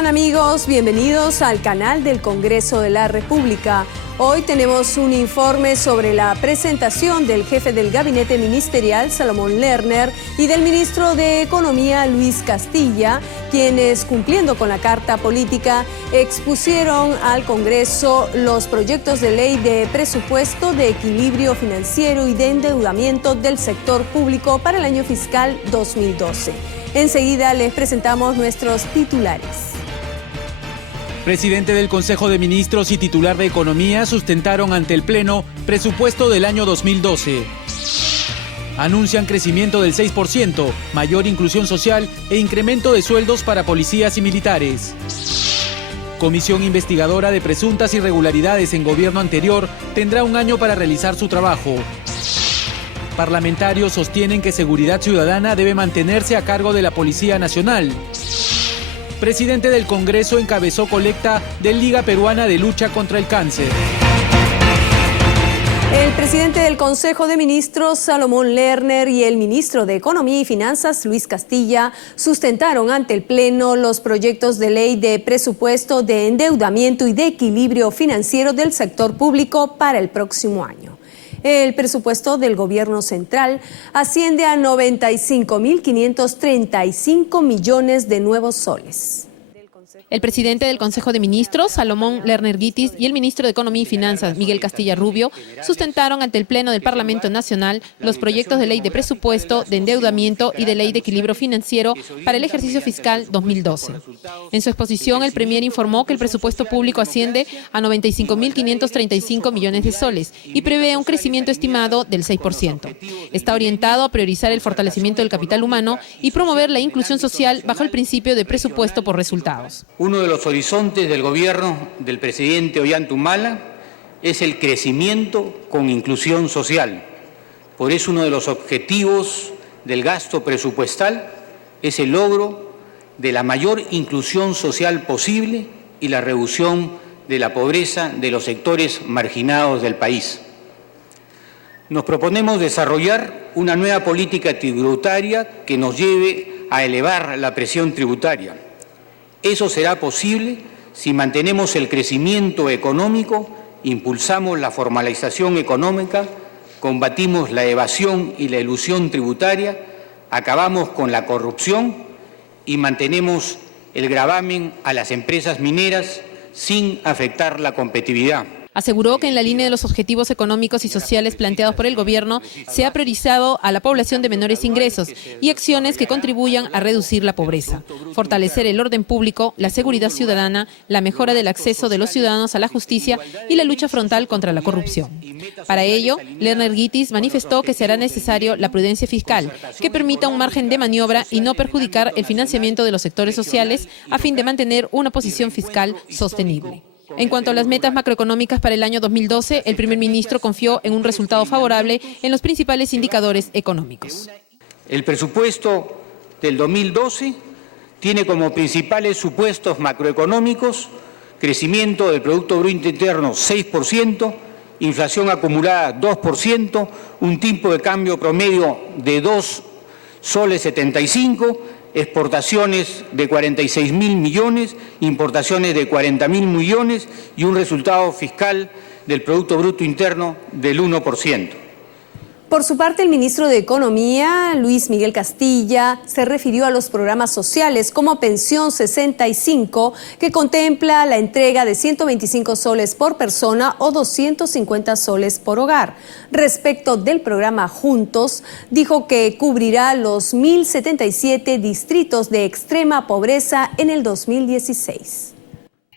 están, amigos? Bienvenidos al canal del Congreso de la República. Hoy tenemos un informe sobre la presentación del jefe del gabinete ministerial, Salomón Lerner, y del ministro de Economía, Luis Castilla, quienes, cumpliendo con la carta política, expusieron al Congreso los proyectos de ley de presupuesto, de equilibrio financiero y de endeudamiento del sector público para el año fiscal 2012. Enseguida les presentamos nuestros titulares. Presidente del Consejo de Ministros y titular de Economía sustentaron ante el Pleno presupuesto del año 2012. Anuncian crecimiento del 6%, mayor inclusión social e incremento de sueldos para policías y militares. Comisión investigadora de presuntas irregularidades en gobierno anterior tendrá un año para realizar su trabajo. Parlamentarios sostienen que Seguridad Ciudadana debe mantenerse a cargo de la Policía Nacional. Presidente del Congreso encabezó colecta de Liga Peruana de Lucha contra el Cáncer. El presidente del Consejo de Ministros, Salomón Lerner, y el ministro de Economía y Finanzas, Luis Castilla, sustentaron ante el Pleno los proyectos de ley de presupuesto, de endeudamiento y de equilibrio financiero del sector público para el próximo año. El presupuesto del gobierno central asciende a 95.535 millones de nuevos soles. El presidente del Consejo de Ministros, Salomón Lerner Guitis, y el ministro de Economía y Finanzas, Miguel Castilla Rubio, sustentaron ante el Pleno del Parlamento Nacional los proyectos de ley de presupuesto, de endeudamiento y de ley de equilibrio financiero para el ejercicio fiscal 2012. En su exposición, el premier informó que el presupuesto público asciende a 95.535 millones de soles y prevé un crecimiento estimado del 6%. Está orientado a priorizar el fortalecimiento del capital humano y promover la inclusión social bajo el principio de presupuesto por resultados. Uno de los horizontes del gobierno del presidente Ollanta Humala es el crecimiento con inclusión social. Por eso uno de los objetivos del gasto presupuestal es el logro de la mayor inclusión social posible y la reducción de la pobreza de los sectores marginados del país. Nos proponemos desarrollar una nueva política tributaria que nos lleve a elevar la presión tributaria. Eso será posible si mantenemos el crecimiento económico, impulsamos la formalización económica, combatimos la evasión y la elusión tributaria, acabamos con la corrupción y mantenemos el gravamen a las empresas mineras sin afectar la competitividad. Aseguró que en la línea de los objetivos económicos y sociales planteados por el gobierno se ha priorizado a la población de menores ingresos y acciones que contribuyan a reducir la pobreza, fortalecer el orden público, la seguridad ciudadana, la mejora del acceso de los ciudadanos a la justicia y la lucha frontal contra la corrupción. Para ello, Lerner Guitis manifestó que será necesario la prudencia fiscal, que permita un margen de maniobra y no perjudicar el financiamiento de los sectores sociales a fin de mantener una posición fiscal sostenible. En cuanto a las metas macroeconómicas para el año 2012, el primer ministro confió en un resultado favorable en los principales indicadores económicos. El presupuesto del 2012 tiene como principales supuestos macroeconómicos crecimiento del Producto Bruto Interno 6%, inflación acumulada 2%, un tipo de cambio promedio de 2 soles 75, exportaciones de 46.000 millones, importaciones de 40.000 millones y un resultado fiscal del Producto Bruto Interno del 1%. Por su parte, el ministro de Economía, Luis Miguel Castilla, se refirió a los programas sociales como Pensión 65, que contempla la entrega de 125 soles por persona o 250 soles por hogar. Respecto del programa Juntos, dijo que cubrirá los 1.077 distritos de extrema pobreza en el 2016.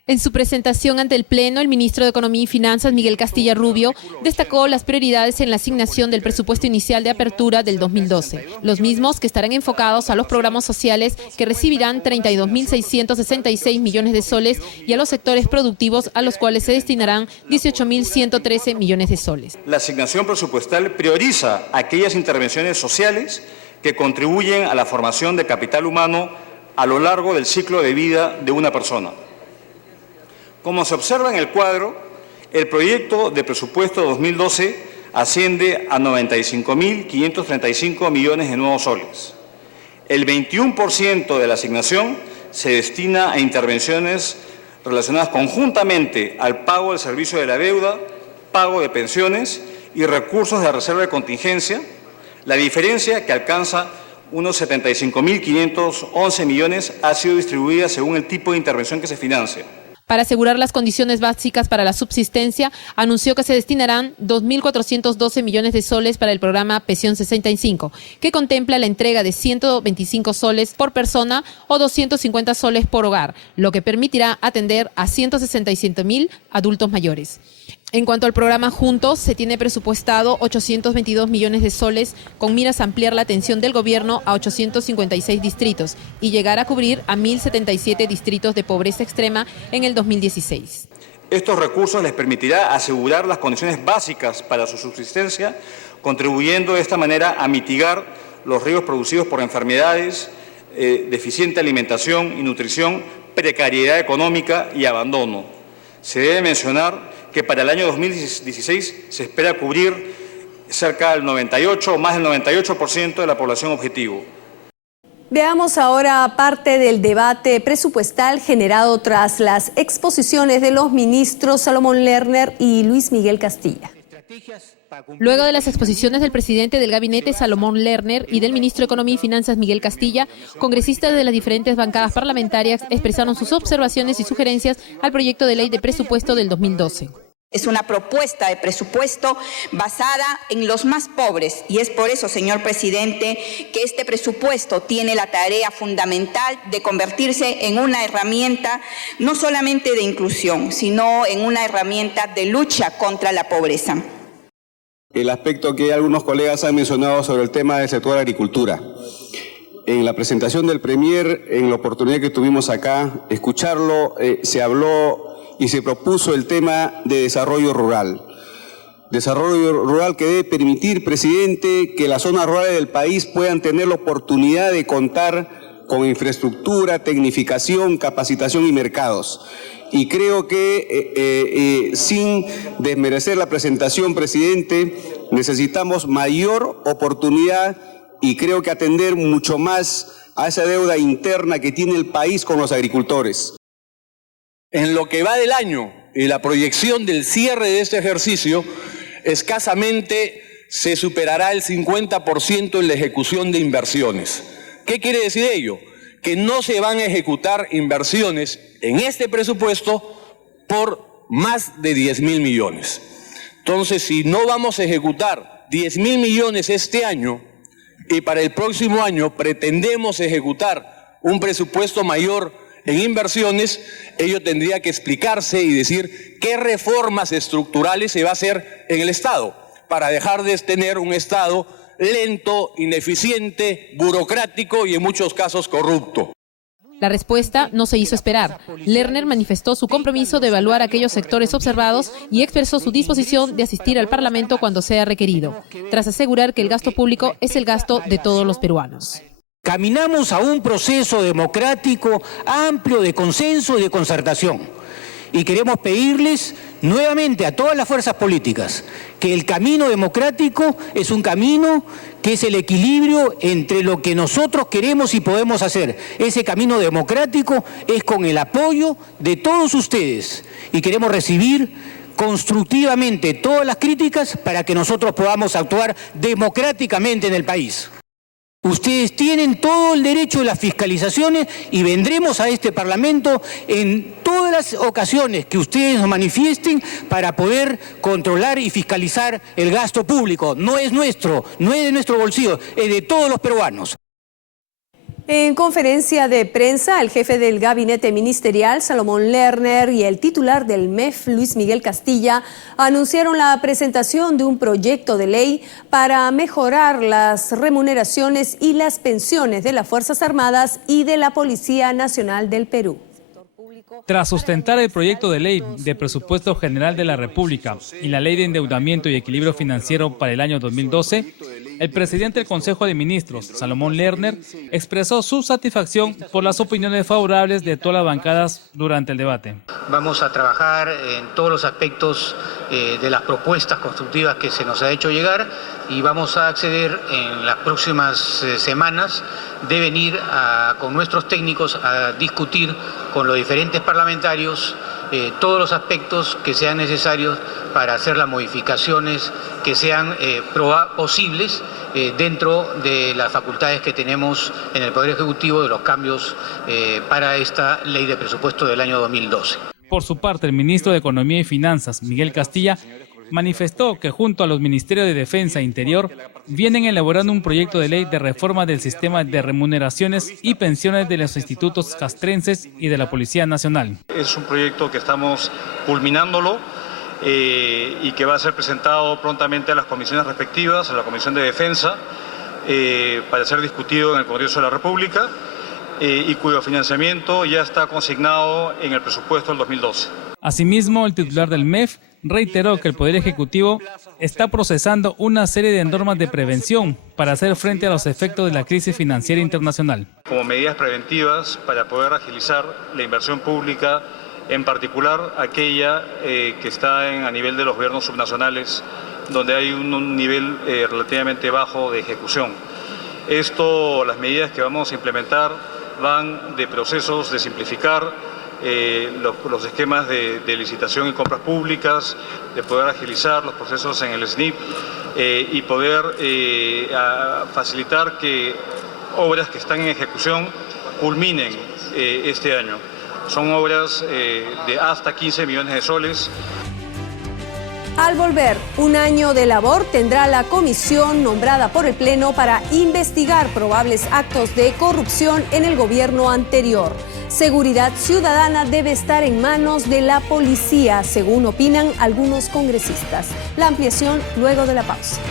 En su presentación ante el Pleno, el ministro de Economía y Finanzas, Miguel Castilla Rubio, destacó las prioridades en la asignación del presupuesto inicial de apertura del 2012, los mismos que estarán enfocados a los programas sociales que recibirán 32.666 millones de soles y a los sectores productivos a los cuales se destinarán 18.113 millones de soles. La asignación presupuestal prioriza aquellas intervenciones sociales que contribuyen a la formación de capital humano a lo largo del ciclo de vida de una persona. Como se observa en el cuadro, el proyecto de presupuesto 2012 asciende a 95.535 millones de nuevos soles. El 21% de la asignación se destina a intervenciones relacionadas conjuntamente al pago del servicio de la deuda, pago de pensiones y recursos de reserva de contingencia. La diferencia, que alcanza unos 75.511 millones, ha sido distribuida según el tipo de intervención que se financia. Para asegurar las condiciones básicas para la subsistencia, anunció que se destinarán 2.412 millones de soles para el programa Pensión 65, que contempla la entrega de 125 soles por persona o 250 soles por hogar, lo que permitirá atender a 167.000 adultos mayores. En cuanto al programa Juntos, se tiene presupuestado 822 millones de soles con miras a ampliar la atención del gobierno a 856 distritos y llegar a cubrir a 1.077 distritos de pobreza extrema en el 2016. Estos recursos les permitirá asegurar las condiciones básicas para su subsistencia, contribuyendo de esta manera a mitigar los riesgos producidos por enfermedades, deficiente alimentación y nutrición, precariedad económica y abandono. Se debe mencionar que para el año 2016 se espera cubrir cerca del 98 o más del 98% de la población objetivo. Veamos ahora parte del debate presupuestal generado tras las exposiciones de los ministros Salomón Lerner y Luis Miguel Castilla. Luego de las exposiciones del presidente del gabinete Salomón Lerner y del ministro de Economía y Finanzas Miguel Castilla, congresistas de las diferentes bancadas parlamentarias expresaron sus observaciones y sugerencias al proyecto de ley de presupuesto del 2012. Es una propuesta de presupuesto basada en los más pobres y es por eso, señor presidente, que este presupuesto tiene la tarea fundamental de convertirse en una herramienta no solamente de inclusión, sino en una herramienta de lucha contra la pobreza. El aspecto que algunos colegas han mencionado sobre el tema del sector agricultura. En la presentación del Premier, en la oportunidad que tuvimos acá, escucharlo, se habló y se propuso el tema de desarrollo rural. Desarrollo rural que debe permitir, presidente, que las zonas rurales del país puedan tener la oportunidad de contar con infraestructura, tecnificación, capacitación y mercados. Y creo que, sin desmerecer la presentación, presidente, necesitamos mayor oportunidad y creo que atender mucho más a esa deuda interna que tiene el país con los agricultores. En lo que va del año y la proyección del cierre de este ejercicio, escasamente se superará el 50% en la ejecución de inversiones. ¿Qué quiere decir ello? Que no se van a ejecutar inversiones en este presupuesto por más de 10.000 millones. Entonces, si no vamos a ejecutar 10.000 millones este año y para el próximo año pretendemos ejecutar un presupuesto mayor en inversiones, ello tendría que explicarse y decir qué reformas estructurales se va a hacer en el Estado para dejar de tener un Estado lento, ineficiente, burocrático y en muchos casos corrupto. La respuesta no se hizo esperar. Lerner manifestó su compromiso de evaluar aquellos sectores observados y expresó su disposición de asistir al Parlamento cuando sea requerido, tras asegurar que el gasto público es el gasto de todos los peruanos. Caminamos a un proceso democrático amplio de consenso y de concertación. Y queremos pedirles nuevamente a todas las fuerzas políticas que el camino democrático es un camino que es el equilibrio entre lo que nosotros queremos y podemos hacer. Ese camino democrático es con el apoyo de todos ustedes y queremos recibir constructivamente todas las críticas para que nosotros podamos actuar democráticamente en el país. Ustedes tienen todo el derecho de las fiscalizaciones y vendremos a este Parlamento en todas las ocasiones que ustedes nos manifiesten para poder controlar y fiscalizar el gasto público. No es nuestro, no es de nuestro bolsillo, es de todos los peruanos. En conferencia de prensa, el jefe del gabinete ministerial, Salomón Lerner, y el titular del MEF, Luis Miguel Castilla, anunciaron la presentación de un proyecto de ley para mejorar las remuneraciones y las pensiones de las Fuerzas Armadas y de la Policía Nacional del Perú. Tras sustentar el proyecto de ley de presupuesto general de la República y la ley de endeudamiento y equilibrio financiero para el año 2012, El presidente del Consejo de Ministros, Salomón Lerner, expresó su satisfacción por las opiniones favorables de todas las bancadas durante el debate. Vamos a trabajar en todos los aspectos de las propuestas constructivas que se nos ha hecho llegar y vamos a acceder en las próximas semanas de venir con nuestros técnicos a discutir con los diferentes parlamentarios todos los aspectos que sean necesarios para hacer las modificaciones que sean posibles dentro de las facultades que tenemos en el Poder Ejecutivo de los cambios para esta ley de presupuesto del año 2012. Por su parte, el ministro de Economía y Finanzas, Miguel Castilla, manifestó que junto a los Ministerios de Defensa e Interior vienen elaborando un proyecto de ley de reforma del sistema de remuneraciones y pensiones de los institutos castrenses y de la Policía Nacional. Es un proyecto que estamos culminándolo y que va a ser presentado prontamente a las comisiones respectivas, a la Comisión de Defensa, para ser discutido en el Congreso de la República y cuyo financiamiento ya está consignado en el presupuesto del 2012. Asimismo, el titular del MEF reiteró que el Poder Ejecutivo está procesando una serie de normas de prevención para hacer frente a los efectos de la crisis financiera internacional. Como medidas preventivas para poder agilizar la inversión pública, en particular aquella que está a nivel de los gobiernos subnacionales, donde hay un nivel relativamente bajo de ejecución. Las medidas que vamos a implementar van de procesos de simplificar los esquemas de licitación y compras públicas, de poder agilizar los procesos en el SNIP y poder facilitar que obras que están en ejecución culminen este año. Son obras de hasta 15 millones de soles. Al volver, un año de labor tendrá la comisión nombrada por el Pleno para investigar probables actos de corrupción en el gobierno anterior. Seguridad ciudadana debe estar en manos de la policía, según opinan algunos congresistas. La ampliación luego de la pausa.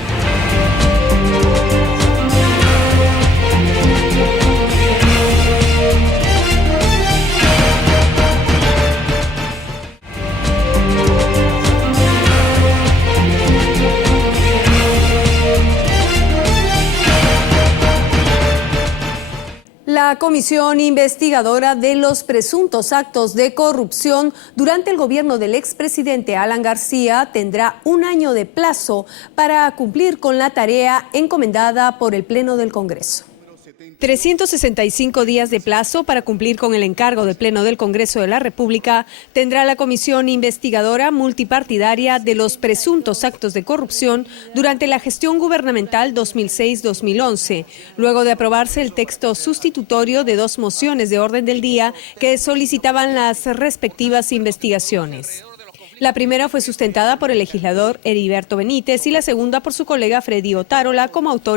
La comisión investigadora de los presuntos actos de corrupción durante el gobierno del expresidente Alan García tendrá un año de plazo para cumplir con la tarea encomendada por el Pleno del Congreso. 365 días de plazo para cumplir con el encargo del Pleno del Congreso de la República tendrá la comisión investigadora multipartidaria de los presuntos actos de corrupción durante la gestión gubernamental 2006-2011, luego de aprobarse el texto sustitutorio de 2 mociones de orden del día que solicitaban las respectivas investigaciones. La primera fue sustentada por el legislador Heriberto Benítez y la segunda por su colega Freddy Otárola como autores